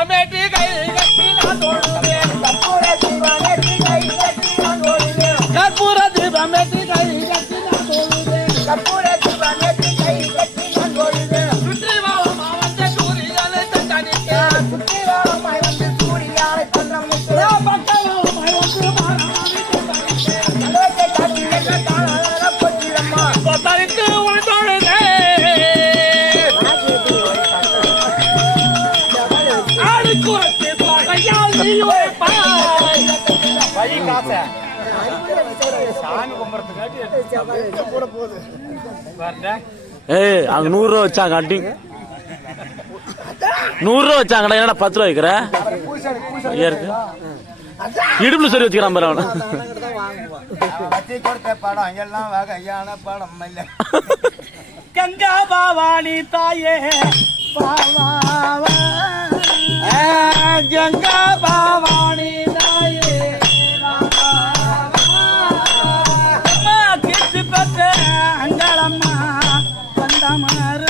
தீபமேற்றி கை கட்டி நான் தொழுவேன் கற்பூர தீபமேற்றி கை கட்டி நான் தொழுவேன் சுற்றி வாழமா வந்த சூரியனை தனிக்க கொத்தரித்து உள்தொழுதே ஆடுக்குறத்து பகையால் வழி காச சாமி கும்புறதுக்காட்டி கூட போகுது. ஏய் அங்க 100 ரூபா வச்சாங்க அட்டி 100 ரூபா வச்சாங்கடா என்னடா 10 ரூபா வைக்கிற இருக்கு இடுப்புல சரி வச்சுக்கிறான் பாரு அவன படம் எல்லாம் வகையான படம் இல்ல கங்கா பவானி தாயே கங்கா பவானி தாயே கிட்டு பத்த அங்களம்மா வந்தமரு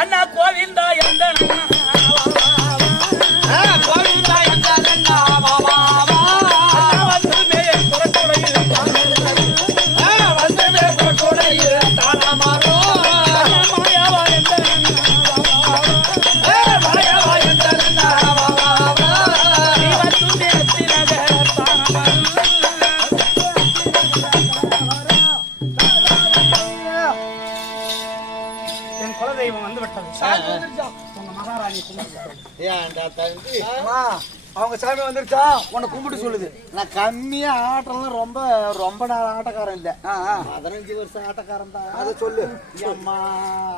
அண்ணா கோவிந்தா எந்த கோவிந்தா எந்த குலதெய்வம் வந்து விட்டது மகாராணி அவங்க சாமி வந்துருச்சா உன்னை கும்பிட்டு சொல்லுது. நான் கம்மியா ஆட்டம்லாம் ரொம்ப ரொம்ப நாள் ஆட்டக்காரன் இல்ல 15 வருஷம் ஆட்டக்காரன் தான். அதை சொல்லு அம்மா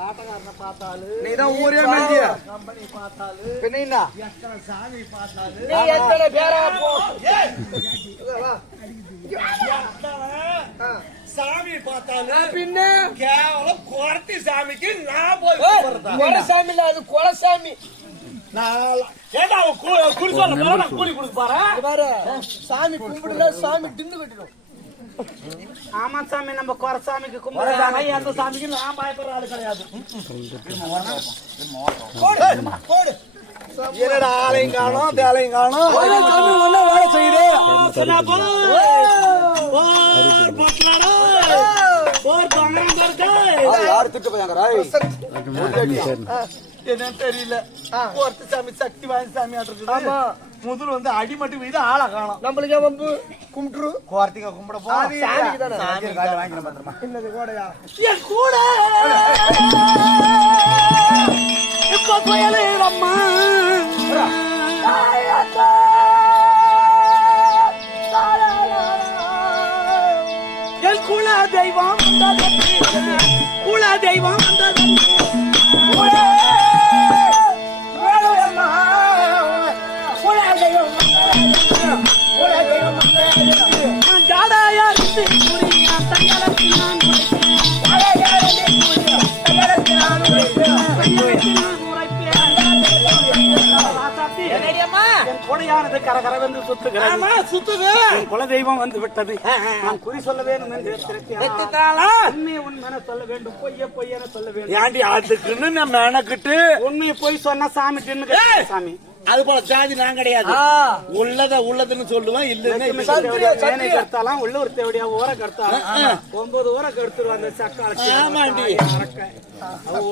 ஆட்டக்காரனை பார்த்தாலு நீதான் ஊரே மெல்லிய கம்பெனி பார்த்தாலு பின்ன எத்தனை சாமி பார்த்தாலு நீ எத்தனை பேரா போ சாமி பார்த்தாலு பின்ன கேவலம் குறத்தி சாமிக்கு நான் போய் குறை சாமி இல்ல அது குறை சாமி. சாமி கும்பிடுல சாமி டின்னு கட்டிடும். ஆமா சாமி நம்ம குறை சாமிக்கு கும்பிடுறாங்க எந்த சாமிக்கு நான் பயப்படுற ஆளு கிடையாது. என்னடா ஆலையும் காணும் தேலையும் காணும் வேலை செய்யுது. என்னன்னு தெரியல ஒருத்த சாமி சக்தி வாய்ந்த சாமி ஆமா முதல் வந்து அடிமட்டு வீடு ஆளை காணும். நம்மளுக்கே வந்து கும்பிட்டுரு கோர்த்திகா கும்பிட போறது கோடையா என் கூட இப்ப கோயிலம்மா என் குல தெய்வம் குல தெய்வம் கொடையானது கரகரவென்று சுத்துகிறது. குலதெய்வம் வந்து விட்டது. நான் குறி சொல்ல வேண்டும் என்று உண்மையை சொல்ல வேண்டும் பொய்ய பொய்யன சொல்ல வேண்டும். ஏண்டி அதுக்குன்னு நம்ம மெனக்கிட்டு உண்மையை போய் சொன்னா சாமி தின்னு சாமி அது போல ஜாதி நான் கிடையாது. உள்ளதுன்னு சொல்லுவேன். இல்லன்னு கருத்தாலாம் உள்ள ஒரு தேவடியா ஊர கருத்தாலாம் 9 ஊரை கருத்துருவாங்க அந்த சக்கால. ஆமாண்டி.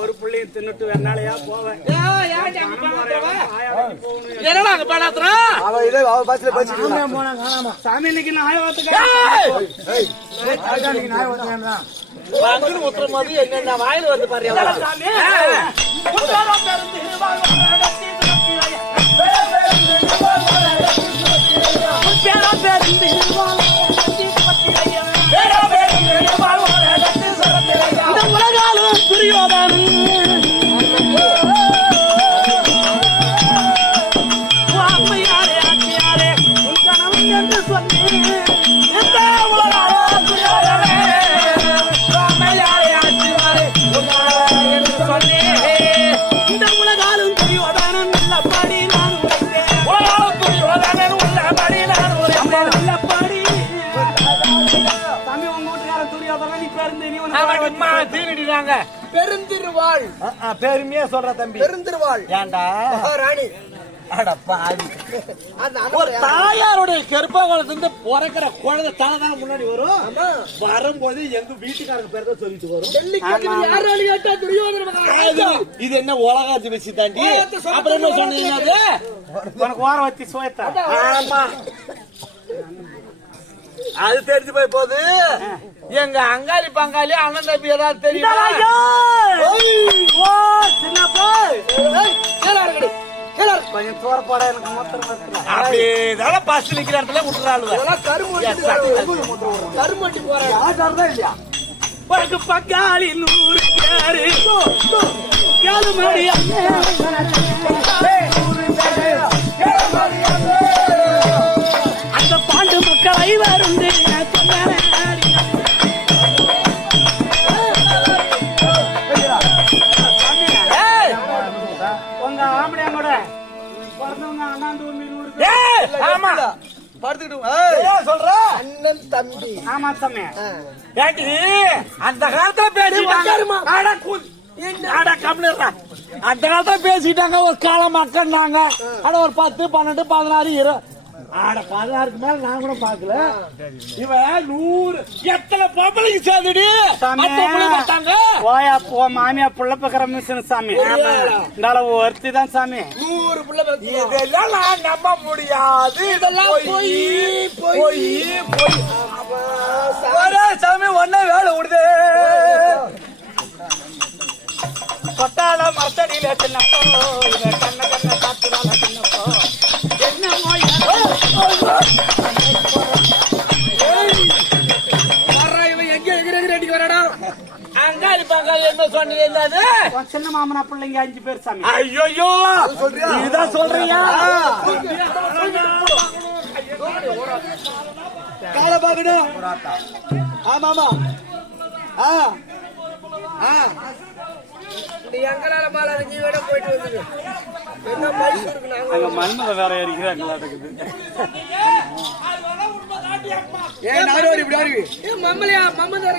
ஒரு பிள்ளையும் தின்னுட்டு வெண்ணாலையா போவேன். என்னடா அங்க பாடாத்துறா சாமி இன்னைக்கு நாயத்துக்கு உத்தர மாதிரி என்ன வாயில வந்து பாரு உலகாலும் துரியோதனு அம்மையாரே ஆட்சியாரே உன் கணவன் என்று சொல்லி இந்த உலகாலும் துரியோதனே அம்மையாரே ஆட்சியாரே உன் கணவன் என்று சொல்லி இந்த உலகாலும் துரியோதனன் உள்ளபடி நான் உரைத்தேன். உலகாலும் துரியோதனன் உள்ளபடி நான் உரைத்தேன். உள்ளபடி தம்பி உங்க வீட்டுக்காரன் துரியோதனன் நீ பேருந்து நீ ஒண்ணு தீனிடுறாங்க. பெருந்திருவாள் பெருமையா சொல்ற தம்பி பெருந்திருவாள் ஏன்டா ராணி. அட பாவி, ஒரு தாயாருடைய கர்ப்பகாலத்துல பிறக்கிற குழந்தை தானே முன்னாடி வரும். வரும்போது எங்க வீட்டுக்காரங்க பேர் தான் சொல்லிட்டு வரும். இது என்ன உலகாட்சி வச்சு தாண்டி அப்புறம் என்ன சொன்னீங்க? உனக்கு ஓர வச்சு சுயத்தா. ஆமா, அது தெரிஞ்சு போய் போகுது. எங்க அங்காளி பங்காளி அண்ணன் தம்பி ஏதாவது தெரியும்? கொஞ்சம் தூர போட எனக்கு மொத்தம் அப்படியே பஸ் நிக்கிற இடத்துல விட்டுறாளுவ. கருமட்டி போறாங்க இல்லையா? உனக்கு பங்காளி 100 பேரு அந்த பாண்டு மக்களை வருந்து உங்க ஆம்பளையா கூட பிறந்தவங்க அண்ணாந்து 100 ஆமா சொல்ற அண்ணன் தம்பி. ஆமா தம்பி ஏண்டி அந்த காலத்துல பேசிட்டாங்க. அந்த காலத்துல பேசிட்டாங்க. ஒரு காலம் மக்கள்னாங்க. ஆனா ஒரு 10, 12, 16, 20 ஆட 16க்கு மேல நான் கூட பாக்கல. இவன் 100 எத்தனை பொம்பளைக்கு சேர்ந்துடி பார்த்தாங்க. ஓயா போ மாமியா புள்ள பக்கற மிஷின் சாமி. இருந்தால ஒருத்தி தான் சாமி. 100 புள்ள இதெல்லாம் நான் நம்ப முடியாது. இதெல்லாம் போய் சாமி ஒன்னே வேலை விடுது. கொட்டால மரத்தடியில சின்னப்போ கண்ண கண்ண காத்துனால சின்னப்போ என்னமோ அங்காளி பங்காளி என்ன சொன்னது? என்னது சின்ன மாமனா பிள்ளைங்க 5 பேர் சாமி. ஐயோ இதுதான் சொல்றியா? கால பாக்கணும். ஆமாமா எங்களால மாலை விட போயிட்டு வந்தது. என்ன மைசூருக்கு அங்க மண்ணுல வேற இருக்கிறாங்களா? ஏன் நாடோடி இப்படி வருவி? மம்மலையா மம்மன் 5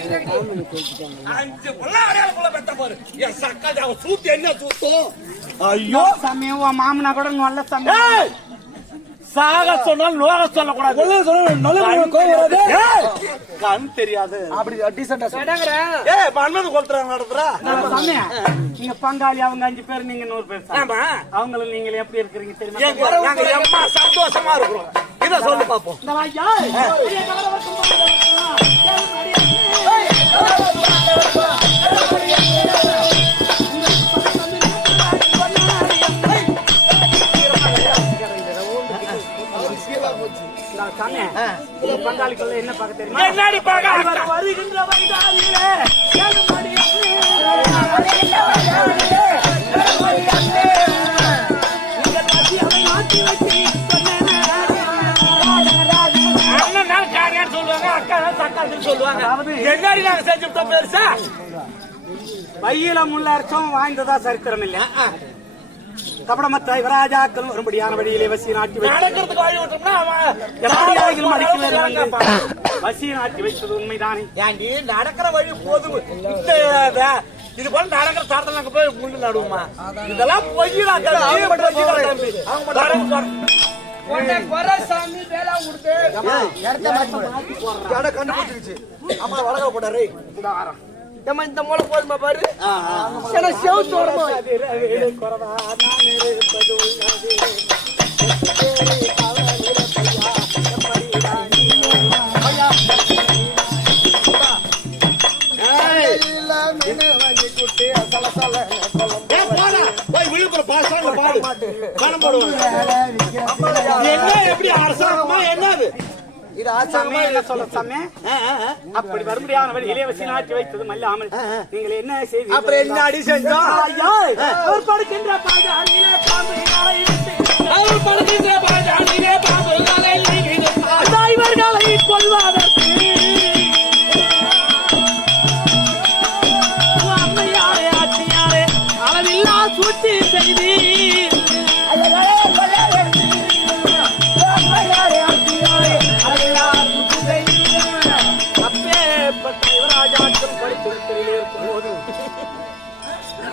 புள்ள அடையாள புள்ள பெத்த பாரு. என் சக்கா சூத்து என்ன சூத்தம்? ஐயோ சாமி உன் மாமனா கூட நல்ல சாமி. சாக சொன்னால் நோக சொல்லக்கூடாது. கண் தெரியாது. அப்படி டீசெண்டா மன்மது கொளுத்துறாங்க நடத்துறா சாமி. நீங்க பங்காளி அவங்க 5 பேர் நீங்க 100 பேர் சாமி. அவங்களும் நீங்க எப்படி இருக்கிறீங்க தெரியுமா? நாங்க எம்மா சந்தோஷமா இருக்கிறோம். இத சொல்லு பாப்போம். இந்த வாயா பங்காளிக்குள்ள என்ன பார்க்க தெரியுமா? என்னடி பங்காளி வருகின்ற வயதானிலே அண்ணன் காரியான்னு சொல்லுவாங்க, அக்கா தக்கான்னு சொல்லுவாங்க. என்னடி நாங்க செஞ்சுட்டோம் பெருசா? பையில முள்ள அர்த்தம் வாய்ந்ததா சரித்திரம் இல்ல. கபடமற்ற யுவராஜாக்கள் வரும்படியான வழியிலே வசி நாட்டி நடக்கிறதுக்கு வழி விட்டோம்னா வசி நாட்டி வைத்தது உண்மைதானே? ஏண்டி நடக்கிற வழி போதும். இது போல நடக்கிற தரத்துல நாங்க போய் முள்ளு நடுவோமா? இதெல்லாம் பொய்யடா தம்பி, பொய்யடா தம்பி. இடம் கண்டுபிடிச்சிருச்சு. அம்மா வளர போட்டாரு. இந்த மூளை போதுமா பாரு. செவத்து வரமா என்ன எப்படி அரசாங்கமா என்னது இது ஆச்சாரமா என்ன சொல்ல சாமி? அப்படி வரும்படியான வழியிலே வச்சு நாட்டி வைத்ததும் அல்லாமல் நீங்கள் என்ன செய்தி அப்புறம் என்ன அடி செஞ்சோம்? அவர் படுக்கின்ற பாஜானிலே பாம்புகளை அவர் படுக்கின்ற பாஜானிலே பாம்புகளை இவர்களை கொள்வதற்கு அம்மையாரே ஆட்சியாரே அளவில்லா சூழ்ச்சி செய்தி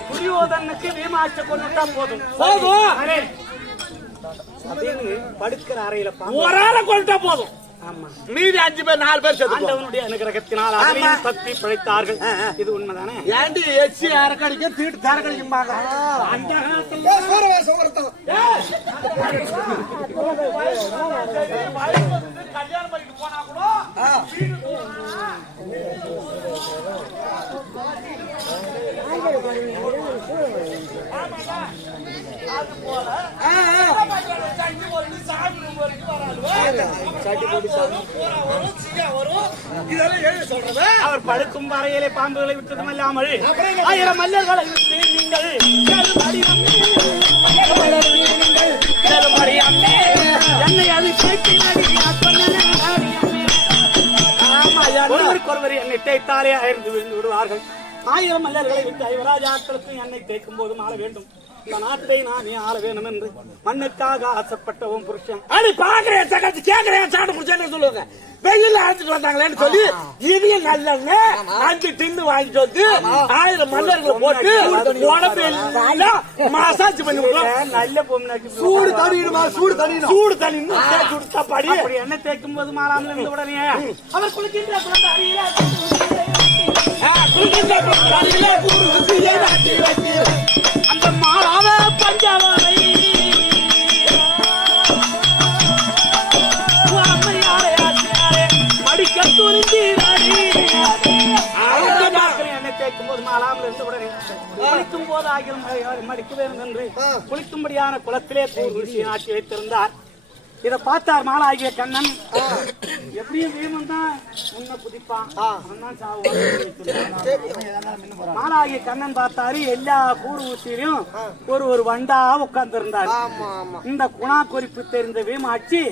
துரியோதனுக்கு வீமாச்ச கொண்டுட்டா போதும் அப்படின்னு படுக்கிற அறையில ஒரு ஆளை கொண்டுட்டா போதும். ஆமா, மீதி 5 பேர் 4 பேர் செத்து ஆண்டவனுடைய அனுகிரகத்தினால் அதையும் தப்பி பிழைத்தார்கள். இது உண்மைதானே? ஏண்டி எச்சி அரக்கடிக்க தீட்டு தரக்கடிக்கும் பாங்க. அந்த கல்யாணம் பண்ணிட்டு போனா கூட அவர் படுக்கும் வரையிலே பாம்புகளை விட்டதும் அல்லாமல் 1000 மல்லர்களை விட்டு நீங்கள் என்னை அது ஒருவருக்கொருவர் என்னை தேய்த்தாலே அயர்ந்து விழுந்து விடுவார்கள். 1000 மல்லர்களை விட்டு ஐவராஜாக்களுக்கும் என்னை தேய்க்கும் போது ஆள வேண்டும். இந்த நாட்டை நானே ஆள வேணும் என்று மண்ணுக்காக ஆசைப்பட்டவும் புருஷன் அடி பாக்குறேன் சகத்து கேக்குறேன் சாப்பிட்டு முடிச்சேன்னு சொல்லுவாங்க. வெயில அழைச்சிட்டு வந்தாங்களேன்னு சொல்லி இதையும் நல்ல 5 டின்னு வாங்கிட்டு வந்து 1000 மல்லர்களை போட்டு உடம்பு எல்லாம் மசாஜ் பண்ணி விடுவோம். நல்ல பொம்மைக்கு சூடு தண்ணிடுமா? சூடு தண்ணிடும். சூடு தண்ணி தப்பாடி அப்படி எண்ணெய் தேய்க்கும் போது மாறாமல் இருந்த உடனே அவர் குளிக்கின்ற குழந்தை அருகிலே அந்த மாறாத பஞ்சவரை அம்மையாரே ஆச்சியாரே மடிக்க துணிந்தீராடி எண்ணெய் தேய்க்கும் போது மாறாமல் இருந்த உடனே குளிக்கும் போது ஆகிய மடிக்க வேண்டும் என்று குளிக்கும்படியான குளத்திலே கூறு ஆட்சி வைத்திருந்தார். இதை பார்த்தார் மாலாகிய கண்ணன். எப்படியும் வீமன் தான் முன்ன குதிப்பான், மாலாகிய கண்ணன் பார்த்தாரு. எல்லா கூறு ஊசியிலும் ஒரு வண்டா உட்கார்ந்து இருந்தாரு. இந்த குணா குறிப்பு தெரிந்த வீமாட்சி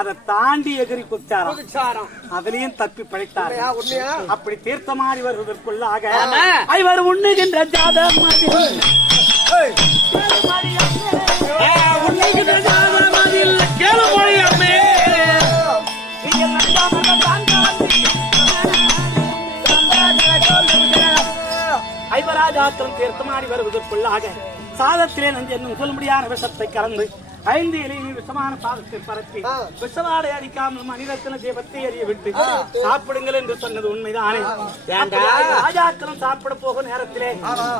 அதை தாண்டி எகிரி குச்சாராம். அதுலயும் தப்பி பிழைத்தார். அப்படி தீர்த்தமாறி வருவதற்குள்ளாக ஐவர் உண்ணுகின்ற ஜாதகம் ஐவராஜாக்களும் தீர்த்தமாடி வருவதற்குள்ளாக சாதத்திலே நஞ்சு என்னும் சொல்லும்படியான விஷத்தை கலந்து 5 இலையில் விஷமான சாதத்தை பரப்பி விஷவாடை அடிக்காமல் மனிதத்தின தீபத்தை எறிய விட்டு சாப்பிடுங்கள் என்று சொன்னது உண்மைதானே? ராஜாக்களும் சாப்பிட போகும் நேரத்திலே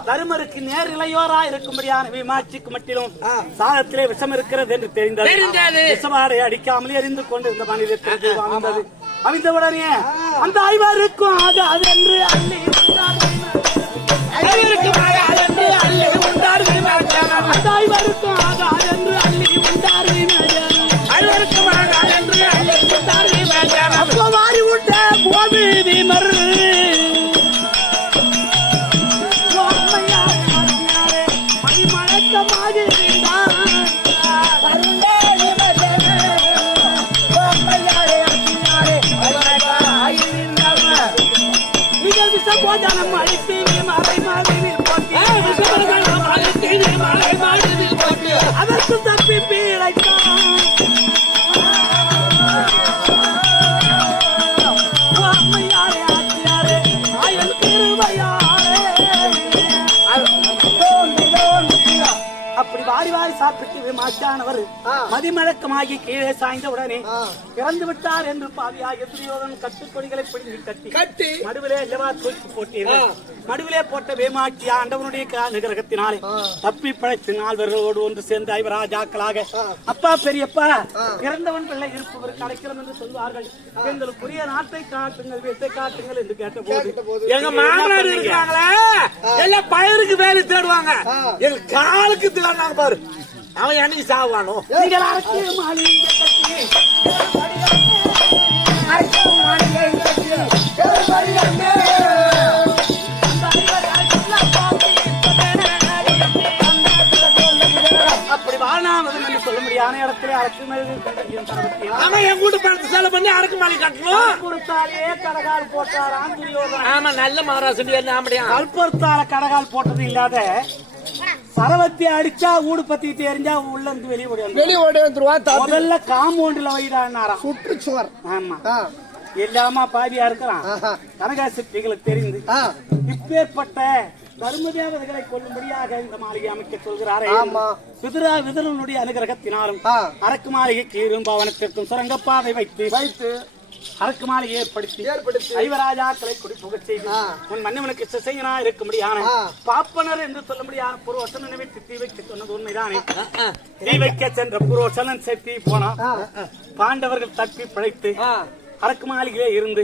தருமருக்கு நேர் இளையோரா இருக்கும்படியான விமாட்சிக்கு மட்டிலும் சாதத்திலே விஷம் இருக்கிறது என்று தெரிந்தது. விஷவாடை அடிக்காமல் எரிந்து கொண்டிருந்த மனிதத்தின தீபம் அமைந்தது. அமைந்தவுடனே அந்த ஐவருக்கும் அது என்று அள்ளி அதற்கு தப்பி பீழைத்தான் அம்மையாரே ஆட்சியாரே ஆயன் திருவையாரே சாப்பிட்டு மாற்றானவர் மதிமழக்கமாகி கீழே சாய்ந்த உடனே இறந்து விட்டார் என்று பாவியாக துரியோதனன் கட்டுக்கொடிகளை பிடிந்து கட்டி மடுவிலே இல்லவா தூக்கி போட்டீர்கள். மடுவிலே போட்ட வேமாக்கி ஆண்டவனுடைய நிகரகத்தினாலே தப்பி பிழைத்து நால்வர்களோடு ஒன்று சேர்ந்து ஐவராஜாக்களாக அப்பா பெரியப்பா இறந்தவன் பிள்ளை இருப்பவர் கிடைக்கிறோம் என்று சொல்வார்கள். எங்களுக்குரிய நாட்டை காட்டுங்கள் வீட்டை காட்டுங்கள் என்று கேட்ட போது எங்க மாமனார் இருக்காங்களே எல்லாம் பயிருக்கு வேலை தேடுவாங்க, எங்க காலுக்கு தேடுறாங்க பாரு. அவன் என்னைக்கு சாவானோ? நீங்கள் அரசியல் மாளிகை கட்டி அப்படி வாழ்நாமதும் என்று சொல்ல முடியாத இடத்திலே அரசு ஆமா, என் கூட்டு பணத்தை செலவு பண்ணி அரக்கு மாலை கட்டணும். கொடுத்தாலே கடகால் போட்டாராம் துரியோதனன். ஆமா, நல்ல மகாராசன் கல்பொருத்தால கடகால் போட்டது இல்லாத சரவத்தி அடிச்சா ஊடு பத்திட்டு எரிஞ்சா உள்ள இருந்து வெளியே ஓடி வந்துருவான். முதல்ல காம்பவுண்ட்ல வைடானாராம் சுற்றுச்சுவர். ஆமா, எல்லாமா பாதியா இருக்கிறான். கனகாசிப்பிகளுக்கு தெரிந்து இப்பேற்பட்ட தர்ம தேவதைகளை கொள்ளும்படியாக இந்த மாளிகை அமைக்க சொல்கிறாரே. விதுரனுடைய அனுகிரகத்தினாலும் அரக்கு மாளிகை கீழும் பவனத்திற்கும் சுரங்கப்பாதை வைத்து அரக்கு மாளிகை ஏற்படுத்தி ஐவராஜாக்களை குடி புகச் செய்து உன் மன்னவனுக்கு சிசையனா இருக்கும்படியான பாப்பனர் என்று சொல்ல முடியாத புரோசன் நினைவிட்டு தீ வைக்க சொன்னது உண்மைதானே. தீ வைக்க சென்ற புரோசனன் செத்தி போனா பாண்டவர்கள் தப்பி பிழைத்து அரக்கு மாளிகையிலே இருந்து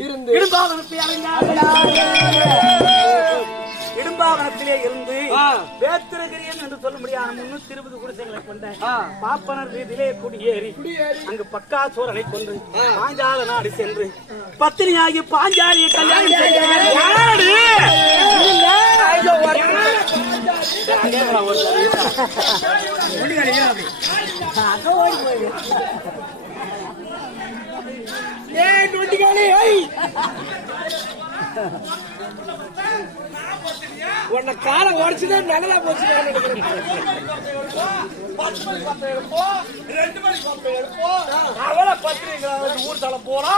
இடும்பாவனத்திலே இருந்து வேத்திரகிரியன் என்று சொல்ல முடியாத 320 குடிசைகளை கொண்ட பாப்பனர் வீதியிலே குடியேறி அங்கு பக்காசூரனை கொன்று பாஞ்சால நாடு சென்று பத்தினியாகி பாஞ்சாலியை கல்யாணம் உன்னை காலை உடச்சுதான் நல்லா போச்சு. அவளை பத்திரிக்கை ஊர் தலை போறா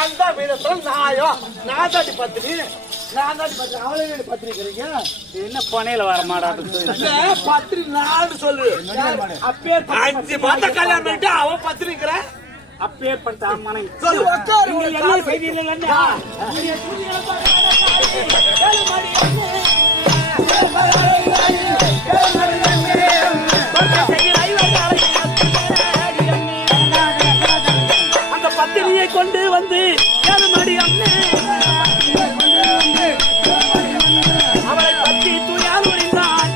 எந்த விதத்துல நான் தாண்டி பத்திரி அவளை பத்திரிக்கிறீங்க என்ன பனையில வர மாட்டாது பத்திரி நான் சொல்லு. அப்பே 5 மாதம் கல்யாணம் பண்ணிட்டு அவன் பத்திரிக்கிற அப்பேற்பட்ட மனை என்ன செய்திகள் அந்த பத்திரியை கொண்டு வந்து ஏழுமடி அண்ணே அவளை பற்றி தூயால் உரிந்தான்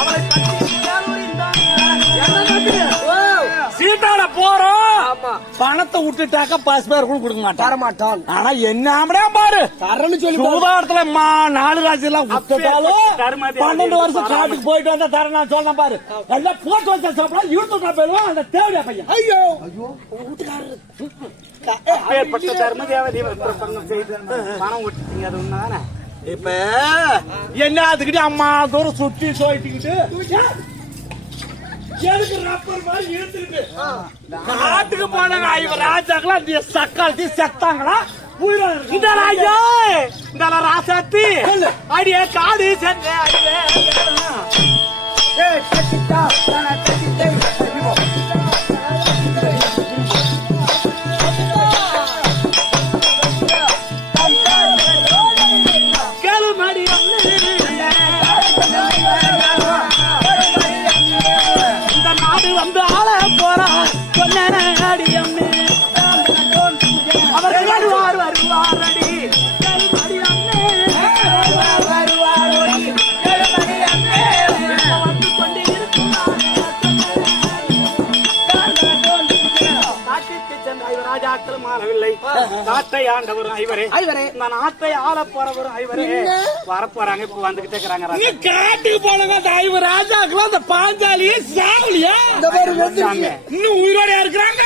அவளை பற்றி தூயால் உரிந்தான் சீட்டால போறோம். பணத்தை விட்டுட்டாக்க 10 பேருக்கும் கொடுக்க மாட்டான். ஆனா என்ன பாரு தரன்னு சொல்லி சூதாட்டத்துல 4 ராஜ்யம் விட்டுட்டாலும் 12 வருஷம் காட்டுக்கு போயிட்டு வந்தா தர நான் சொல்ல பாரு. எல்லாம் போட்டு வச்சா சாப்பிடலாம் இழுத்து சாப்பிடுவோம். அந்த தேவையா பையன் ஐயோ அப்பேற்பட்ட தர்ம தேவதை செய்து பணம் விட்டுட்டீங்க. அது உண்மைதானே. இப்ப என்ன அதுக்கிட்ட அம்மா தூரம் சுத்தி சோயிட்டுக்கிட்டு எதுக்கு ரப்பர் மாதிரி இழுத்துக்கிட்டு காட்டுக்கு போனாங்க. இவ ராஜாக்களா அந்த சக்காலத்தி செத்தாங்களா இந்த ராஜா இந்த ராசாத்தி அடியே காடு சென்ற கேளுமடி இந்த நாடு வந்து ஆள போறா சொன்னடி அம்மே அவர் வருவார் வருவாரடி கேளுமடி அம்மே வருவாரடி கேளுமடி அம்மே வந்து கொண்டு இருக்கிறார் காட்டுக்கு சென்ற ஐவராஜாக்கள் மாறவில்லை. நாட்டை ஆண்டவர் ஐவரே இந்த நாட்டை ஆள போறவர் ஐவரே வரப்போறாங்க. இப்ப வந்துகிட்டே இருக்கிறாங்க. நீ காட்டுக்கு போனவங்க அந்த ஐவர் ராஜாக்களும் அந்த பாஞ்சாலியே சாவலியா இன்னும் உயிரோட இருக்கிறாங்க.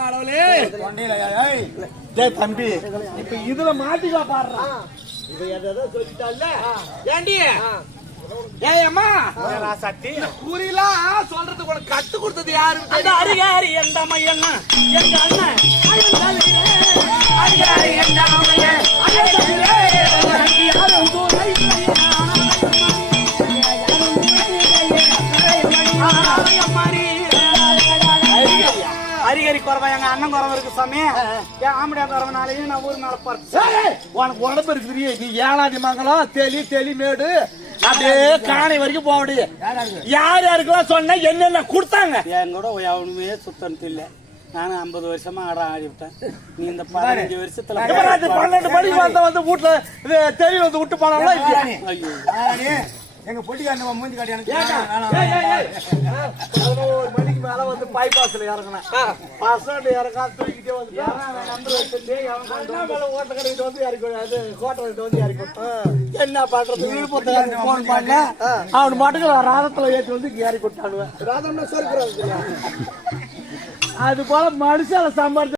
கடவுளே தம்பி இப்ப இதுல மாட்டிக்கா பாடுறான். இவ எதை சொல்லிட்டால ஏண்டி ஏம்மா சக்தி குறிலாம் சொல்றதுக்கு உனக்கு கத்து கொடுத்தது யாரு? அந்த அரிகாரி எந்த மையன் எங்க அண்ணன் அரிகாரி எந்த மையன் அரிகரி குறவன் எங்க அண்ணன் குறவன் இருக்கு சாமி. என் ஆம்படியா குறவனாலையும் நான் ஊர் மேல பறிச்சு. உனக்கு உடம்பு இருக்குது, நீ ஏழாதி மங்கலம் தெளி மேடு அப்படியே காணி வரைக்கும் போக முடியும். யார் யாருக்கெல்லாம் சொன்ன என்னென்ன கொடுத்தாங்க? என் கூட எவனுமே சுத்தம் இல்ல. நானும் 50 வருஷமா ஆடி விட்டேன். நீ இந்த 15 வருஷத்துல 12 மணிக்கு வந்து வீட்டுல தெளி வந்து விட்டு போனாங்களா? எங்க பொட்டிக்காரன் மூஞ்சி காட்டி எனக்கு 11 மணிக்கு மேல வந்து பைபாஸ்ல இறங்கினேன். பசங்க இறக்கா தூக்கிட்டே வந்து நம்பர் வச்சுட்டு ஓட்ட கடைக்கு வந்து இறக்கி கோட்டை வந்து இறக்கி என்ன பண்றது? விழுப்புரத்துக்கு போன் பண்ண அவன் மாட்டுக்கு ராதத்துல ஏற்றி வந்து இறக்கி விட்டானுவேன். ராதம்னா சொல்லுறாங்க. அது போல மனுஷால சம்பாதிச்சு